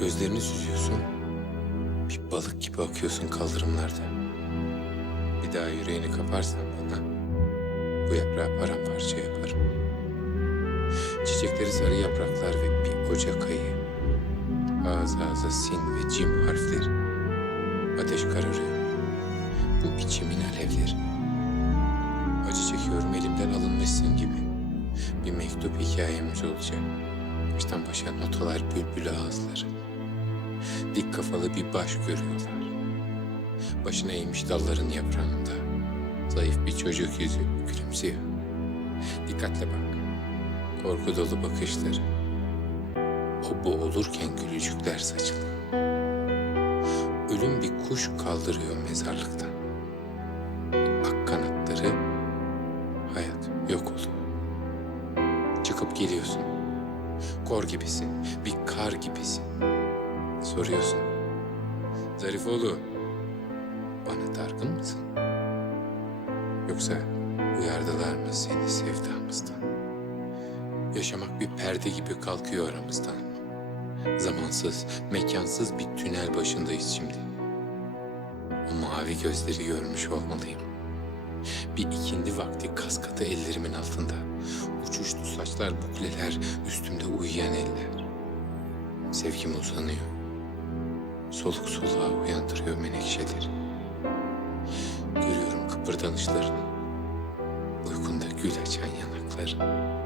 Gözlerini süzüyorsun. Bir balık gibi akıyorsun kaldırımlarda. Bir daha yüreğini kaparsan bana bu yaprağı paramparça yaparım. Çiçekleri sarı yapraklar ve bir ocak ayı. Ağız ağza sin ve cim harfleri. Ateş kararıyor. Bu içimin alevleri. Acı çekiyorum elimden alınmışsın gibi. Bir mektup hikayemiz olacak. Baştan başa notalar bülbül ağızları. Dik kafalı bir baş görüyorlar. Başına eğmiş dalların yaprağında. Zayıf bir çocuk yüzü gülümsüyor. Dikkatle bak. Korku dolu bakışları. O boğulurken gülücükler saçılıyor. Ölüm bir kuş kaldırıyor mezarlıktan. Ak kanatları hayat yok oluyor. Çıkıp geliyorsun. Kor gibisin, bir kar gibisin. Soruyorsun. Zarifoğlu, bana dargın mısın? Yoksa uyardılar mı seni sevdamızdan? Yaşamak bir perde gibi kalkıyor aramızdan. Zamansız, mekansız bir tünel başındayız şimdi. O mavi gözleri görmüş olmalıyım. Bir ikindi vakti kaskatı ellerimin altında. Uçuştu saçlar, bukleler, üstümde uyuyan eller. Sevgim uzanıyor. Soluk soluğa uyandırıyor menekşeleri. Görüyorum kıpırdanışlarını. Uykunda gül açan yanakları.